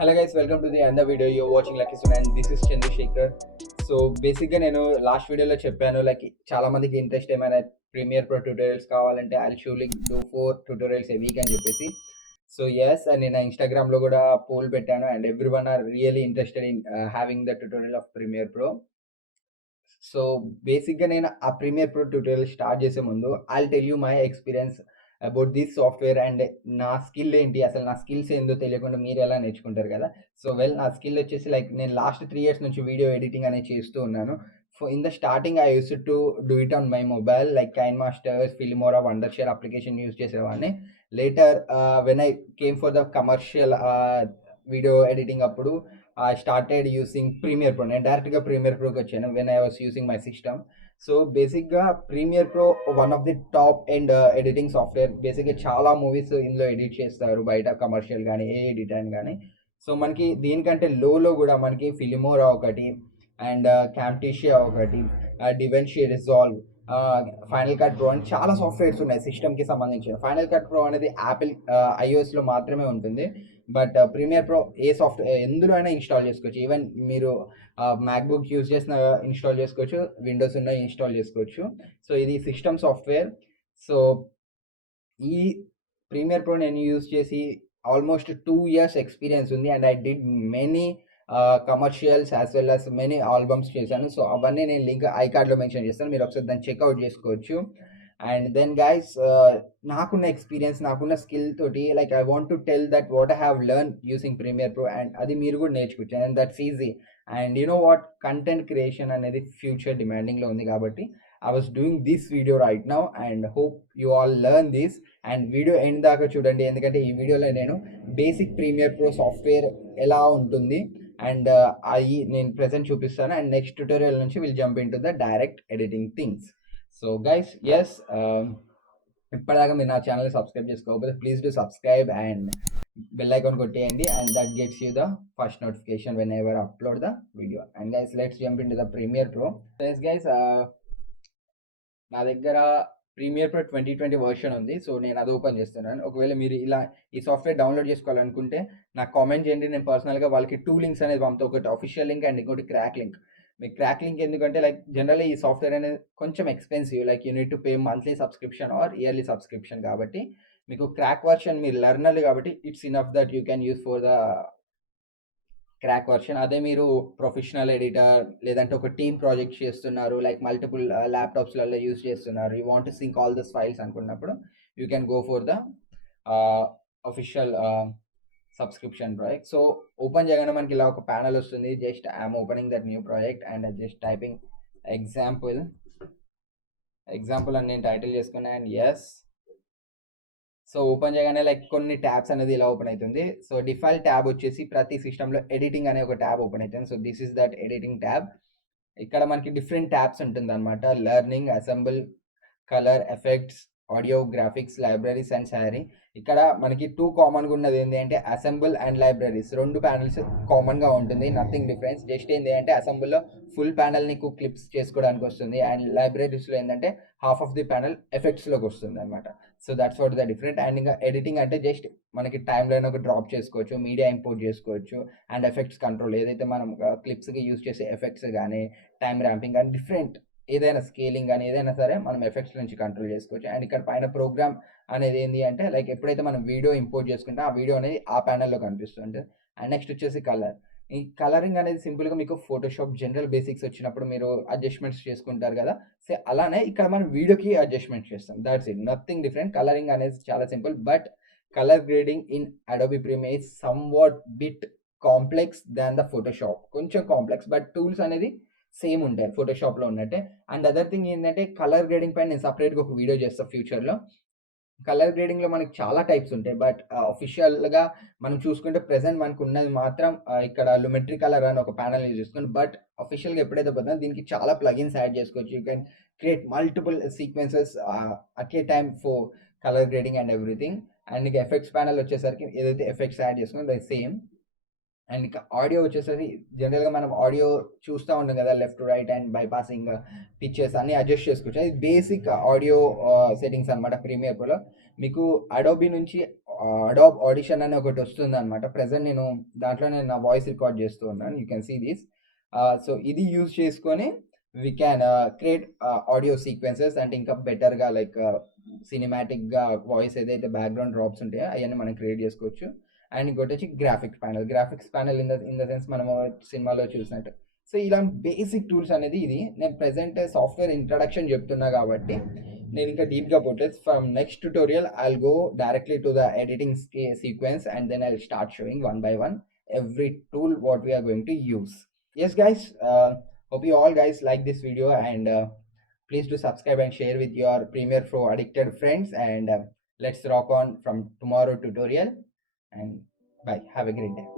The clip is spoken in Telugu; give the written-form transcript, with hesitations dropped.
Hello guys, welcome to the another video. You're watching Lucky Sun and this is Chandrasekhar. So బేసిక్గా నేను లాస్ట్ వీడియోలో చెప్పాను లైక్ చాలా మందికి ఇంట్రెస్ట్ ఏమైనా ప్రీమియర్ ప్రో ట్యూటోరియల్స్ కావాలంటే ఐ షూలింగ్ డూ 4 ట్యూటోరియల్స్ ఏ వీక్ అని చెప్పేసి. సో ఎస్ నేను ఇన్స్టాగ్రామ్లో కూడా పోల్ పెట్టాను and everyone are really interested in having the tutorial of Premiere Pro. So బేసిక్గా నేను ఆ ప్రీమియర్ ప్రో ట్యూటోరియల్ స్టార్ట్ చేసే ముందు I tell you my experience about this software and నా స్కిల్ ఏంటి, అసలు నా స్కిల్స్ ఏందో తెలియకుండా మీరు ఎలా నేర్చుకుంటారు కదా. సో నా స్కిల్ వచ్చేసి లైక్ నేను లాస్ట్ 3 years నుంచి వీడియో ఎడిటింగ్ అనేది చేస్తూ ఉన్నాను. In the starting I use to do it on my mobile like KineMasters, Filmora, Wondershare application use చేసేవాడిని. Later when I came for the commercial video editing అప్పుడు I started using Premiere Pro. నేను డైరెక్ట్గా ప్రీమియర్ ప్రోకి వచ్చాను when I was using my system. So బేసిక్గా Premiere Pro one of the top and editing software. బేసిక్గా చాలా మూవీస్ ఇందులో ఎడిట్ చేస్తారు బయట కమర్షియల్ కానీ ఏ ఎడిట్ అని కానీ. సో మనకి దీనికంటే లోలో కూడా మనకి ఫిలిమోరా ఒకటి అండ్ క్యాంప్టీషియా ఒకటి, DaVinci Resolve, Final Cut Pro అని చాలా సాఫ్ట్వేర్స్ ఉన్నాయి సిస్టమ్కి సంబంధించిన. ఫైనల్ కట్ ప్రో అనేది యాపిల్ ఐఓఎస్లో మాత్రమే ఉంటుంది. బట్ ప్రీమియర్ ప్రో ఏ సాఫ్ట్వేర్ ఎందులో అయినా ఇన్స్టాల్ చేసుకోవచ్చు. ఈవెన్ మీరు మ్యాక్బుక్ యూజ్ చేసిన ఇన్స్టాల్ చేసుకోవచ్చు, విండోస్ ఉన్న ఇన్స్టాల్ చేసుకోవచ్చు. సో ఇది సిస్టమ్ సాఫ్ట్వేర్. సో ఈ ప్రీమియర్ ప్రో నేను యూజ్ చేసి ఆల్మోస్ట్ 2 years ఎక్స్పీరియన్స్ ఉంది and I did many commercials as well as many albums చేశాను. సో అవన్నీ నేను లింక్ ఐ కార్డ్లో మెన్షన్ చేస్తాను, మీరు ఒకసారి దాన్ని చెక్అవుట్ చేసుకోవచ్చు. అండ్ దెన్ గైస్ నాకున్న ఎక్స్పీరియన్స్, నాకున్న స్కిల్ తోటి like I want to tell that what I have learn using Premiere Pro and అది మీరు కూడా నేర్చుకోవచ్చు. And that's easy. And you know what, content creation అనేది ఫ్యూచర్ డిమాండింగ్లో ఉంది కాబట్టి I was doing this video right now and hope you all learn this. And video end దాకా చూడండి, ఎందుకంటే ఈ వీడియోలో నేను బేసిక్ ప్రీమియర్ ప్రో సాఫ్ట్వేర్ ఎలా ఉంటుంది అండ్ అవి నేను ప్రెజెంట్ చూపిస్తాను. అండ్ నెక్స్ట్ ట్యూటోరియల్ నుంచి will jump in to the direct editing things. So guys yes, ఇప్పటిదాకా మీరు నా ఛానల్ని సబ్స్క్రైబ్ చేసుకోకపోతే please do subscribe and bell icon కొట్టేయండి and that gets you the first notification whenever upload the video. And guys let's jump in to the premiere pro. Guys నా దగ్గర ప్రీమియర్ ప్రో 2020 వర్షన్ ఉంది. సో నేను అది ఓపెన్ చేస్తున్నాను. ఒకవేళ మీరు ఇలా ఈ సాఫ్ట్వేర్ డౌన్లోడ్ చేసుకోవాలనుకుంటే నాకు కామెంట్ చేయండి, నేను పర్సనల్గా వాళ్ళకి 2 links అనేది పంపుతాను. ఒకటి అఫీషియల్ లింక్ అండ్ ఇంకోటి క్రాక్ లింక్. మీకు క్రాక్ లింక్ ఎందుకంటే లైక్ జనరల్లీ ఈ సాఫ్ట్వేర్ అనేది కొంచెం expensive, like you need to pay monthly subscription or yearly subscription. కాబట్టి మీకు క్రాక్ వర్షన్ మీరు లెర్నర్లు కాబట్టి it's enough that you can use for the crack version. అదే మీరు ప్రొఫెషనల్ ఎడిటర్ లేదంటే ఒక టీమ్ ప్రాజెక్ట్ చేస్తున్నారు, లైక్ మల్టిపుల్ ల్యాప్టాప్స్లలో యూజ్ చేస్తున్నారు, you want to sync all this files అనుకున్నప్పుడు you can go for the official subscription project. So open చేయగానే మనకి ఇలా ఒక ప్యానల్ వస్తుంది. Just I'm opening that new project and just typing example అని నేను టైటిల్ చేసుకున్నా అండ్ ఎస్. సో ఓపెన్ చేయగానే లైక్ కొన్ని ట్యాబ్స్ అనేది ఇలా ఓపెన్ అవుతుంది. సో డిఫాల్ట్ ట్యాబ్ వచ్చేసి ప్రతి సిస్టంలో ఎడిటింగ్ అనే ఒక ట్యాబ్ ఓపెన్ అవుతుంది. So this is that editing tab. ఇక్కడ మనకి డిఫరెంట్ ట్యాబ్స్ ఉంటుంది అనమాట. Learning, assemble, colour, effects, audio, graphics, libraries and sari. ఇక్కడ మనకి 2 కామన్గా ఉన్నది ఏంటి అంటే అసెంబుల్ అండ్ లైబ్రరీస్. 2 ప్యానల్స్ కామన్గా ఉంటుంది, నథింగ్ డిఫరెన్స్. జస్ట్ ఏంటి అంటే అసెంబుల్లో ఫుల్ ప్యానల్ నీకు క్లిప్స్ చేసుకోవడానికి వస్తుంది అండ్ లైబ్రరీస్లో ఏంటంటే హాఫ్ ఆఫ్ ది ప్యానల్ ఎఫెక్ట్స్లోకి వస్తుంది అనమాట. So that's what the different. And ఇంకా ఎడిటింగ్ అంటే జస్ట్ మనకి టైం లైన్ ఒక డ్రాప్ చేసుకోవచ్చు, మీడియా ఇంపోర్ట్ చేసుకోవచ్చు అండ్ ఎఫెక్ట్స్ కంట్రోల్, ఏదైతే మనం క్లిప్స్కి యూజ్ చేసే ఎఫెక్ట్స్ కానీ టైం ర్యాంపింగ్ కానీ డిఫరెంట్ ఏదైనా స్కేలింగ్ కానీ ఏదైనా సరే మనం ఎఫెక్ట్స్ నుంచి కంట్రోల్ చేసుకోవచ్చు. అండ్ ఇక్కడ పైన ప్రోగ్రామ్ అనేది ఏంటి అంటే లైక్ ఎప్పుడైతే మనం వీడియో ఇంపోర్ట్ చేసుకుంటే ఆ వీడియో అనేది ఆ ప్యానల్లో కనిపిస్తుంది. అండ్ నెక్స్ట్ వచ్చేసి కలర్. ఈ కలరింగ్ అనేది సింపుల్గా మీకు ఫోటోషాప్ జనరల్ బేసిక్స్ వచ్చినప్పుడు మీరు అడ్జస్ట్మెంట్స్ చేసుకుంటారు కదా, సో అలానే ఇక్కడ మనం వీడియోకి అడ్జస్ట్మెంట్స్ చేస్తాం. That's it, nothing different. Colouring అనేది చాలా simple, but colour grading in Adobe Premiere is somewhat bit complex than the Photoshop. కొంచెం కాంప్లెక్స్, బట్ టూల్స్ అనేది సేమ్ ఉంటాయి ఫోటోషాప్లో ఉన్నట్టే. అండ్ అదర్ థింగ్ ఏంటంటే కలర్ గ్రేడింగ్ పైన నేను సపరేట్గా ఒక వీడియో చేస్తాను ఫ్యూచర్లో. కలర్ గ్రేడింగ్లో మనకి చాలా టైప్స్ ఉంటాయి, బట్ అఫీషియల్గా మనం చూసుకుంటే ప్రెసెంట్ మనకు ఉన్నది మాత్రం ఇక్కడ లుమెట్రీ కలర్ అని ఒక ప్యానల్ యూజ్ చేసుకుని. బట్ అఫీషియల్గా ఎప్పుడైతే పోతుందో దీనికి చాలా ప్లగిన్స్ యాడ్ చేసుకోవచ్చు. You can create multiple sequences at a time for colour grading and everything. And ఇంకా ఎఫెక్ట్స్ ప్యానల్ వచ్చేసరికి ఏదైతే ఎఫెక్ట్స్ యాడ్ చేసుకుని అది సేమ్. అండ్ ఇంకా ఆడియో వచ్చేసరికి జనరల్గా మనం ఆడియో చూస్తూ ఉంటాం కదా, left right and bypassing pictures అన్ని అడ్జస్ట్ చేసుకోవచ్చు. అది బేసిక్ ఆడియో సెట్టింగ్స్ అనమాట ప్రీమియర్ ప్రోలో. మీకు అడోబీ నుంచి అడోబ్ ఆడిషన్ అని ఒకటి వస్తుంది అనమాట. ప్రజెంట్ నేను నా వాయిస్ రికార్డ్ చేస్తూ ఉన్నాను, you can see this. So ఇది యూజ్ చేసుకొని we can create audio sequences అంటే ఇంకా బెటర్గా లైక్ సినిమాటిక్గా వాయిస్ ఏదైతే బ్యాక్గ్రౌండ్ డ్రాప్స్ ఉంటాయో అవన్నీ మనం క్రియేట్ చేసుకోవచ్చు. అండ్ ఇంకోటి వచ్చి graphics panel in the sense మనము సినిమాలో చూసినట్టు. సో ఇలాంటి బేసిక్ టూల్స్ అనేది ఇది నేను ప్రెసెంట్ సాఫ్ట్వేర్ ఇంట్రడక్షన్ చెప్తున్నా కాబట్టి నేను ఇంకా డీప్గా పోతే from next tutorial I will go directly to the editing sequence and then I will start showing one by one every tool what we are going to use. Yes guys, hope you all guys like this video, and please do subscribe and share with your Premiere Pro addicted friends, and let's rock on from tomorrow tutorial. And bye, have a great day.